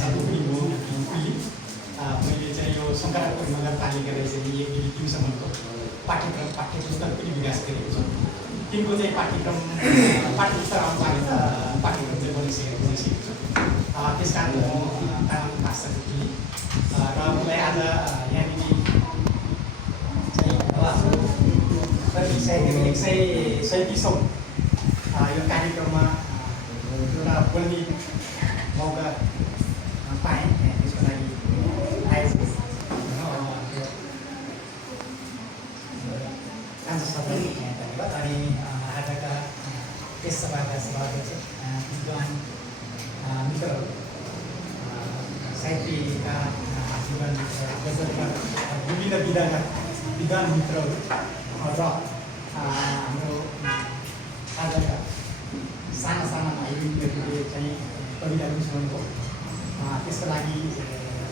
भाषाको पनि हो उहिले मैले चाहिँ यो शङ्करापुर नगरपालिकाले चाहिँ 1-3सम्मको पाठ्यपुस्तक पनि विकास गरेको छु। तिनको चाहिँ पाठ्यपुस्तक अनुसार पाठ्यक्रम चाहिँ बनिसकेको छु। त्यस कारण म तामाङ भाषाको पनि र मलाई आज यहाँनिर चाहिँ 137औं यो कार्यक्रममा एउटा बोल्ने मौका पाएँ। त्यसको लागि आएको सबैलाई धन्यवाद। अनि आजका यस सभाका सभाध्यक्ष विद्वान मित्रहरू, साहित्यका जीवन गजलका विभिन्न विधाका विद्वान मित्रहरू र हाम्रो आजका साना साना भाइ बहिनीहरूले चाहिँ कविता सुनाउनुभयो। त्यसको लागि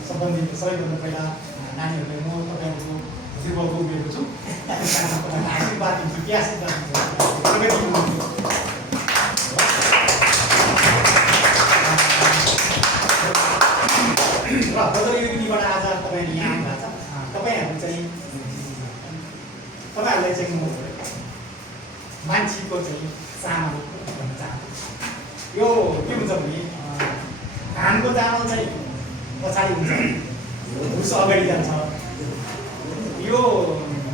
सम्बन्धित सबैभन्दा पहिला नानीहरूले म तपाईँहरूको जीवनको उमेरको छु, त्यस कारण तपाईँलाई आशीर्वाद दिन्छु। के आशीर्वाद दिन्छु? र बदल युनिबाट आज तपाईँले यहाँ आउनुभएको छ। तपाईँहरूलाई चाहिँ म मान्छेको चाहिँ चामल भन्न चाहन्छु। यो के हुन्छ भने धानको चामल चाहिँ पछाडि हुन्छ, भुस अगाडि जान्छ। यो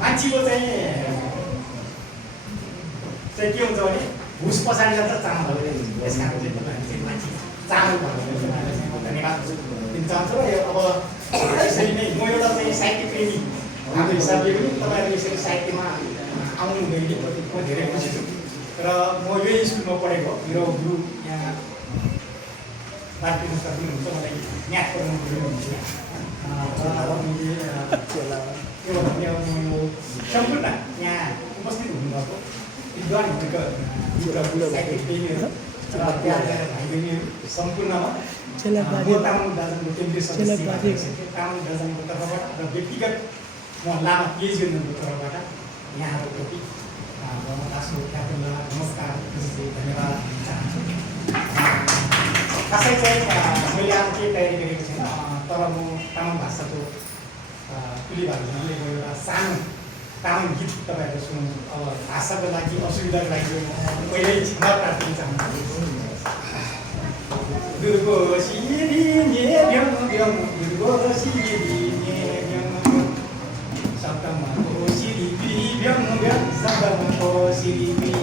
मान्छेको चाहिँ के हुन्छ भने भुस पछाडि जान्छ, चामल अगाडि हुन्छ। त्यस कारण चाहिँ तपाईँहरू चाहिँ मान्छे चामल भनेर तपाईँहरूलाई चाहिँ म धन्यवाद दिन चाहन्छु। र अब यसरी नै म एउटा चाहिँ साहित्य प्रेमी हाम्रो हिसाबले पनि तपाईँहरू यसरी साहित्यमा आउनु गएपछि म धेरै खुसी छु। र म यही स्कुलमा पढेको, मेरो गुरु यहाँ बालकृष्ण सर हुनुहुन्छ, मलाई म्याथ पढाउनु हुनुहुन्छ। यो भन्ने अब यो सम्पूर्ण यहाँ उपस्थित हुनुभएको विद्वान हुनुको साहित्य प्रेमीहरू र प्यारा भाइ बहिनीहरू सम्पूर्णमा म तामाङ दार्जिलिङको केन्द्रीय सदस्य तामाङ दार्जिलिङको तर्फबाट र व्यक्तिगत म लामा केजी युनियनको तर्फबाट यहाँहरूप्रति आफ्नो नमस्कार धन्यवाद दिन चाहन्छु। खासै चाहिँ मैले आज केही तयारी गरेको छैन, तर म तामाङ भाषाको कुली भाषाले एउटा सानो तामाङ गीत तपाईँहरू सुनाउँछु। अब भाषाको लागि असुविधाको लागि पहिल्यै क्षमा प्रार्थी चाहन्छु। दुर्गो सिरिने भ्यङ भ्यङ दुर्गो सिरिने भ्यङ सप्तमको सिरिपी भ्यङ भ्यङ सप्तमको सिरिपी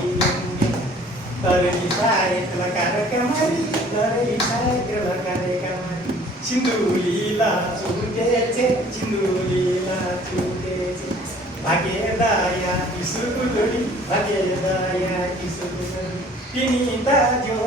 तरली सारे लकार कमारी तरली सारे लकार कमारी सिन्धुलीला छुटेछे सिन्धुलीला छुटेछे भाग्यदाया ईश्वरको जोडी भाग्यदाया ईश्वरको जोडी तिमी दाजो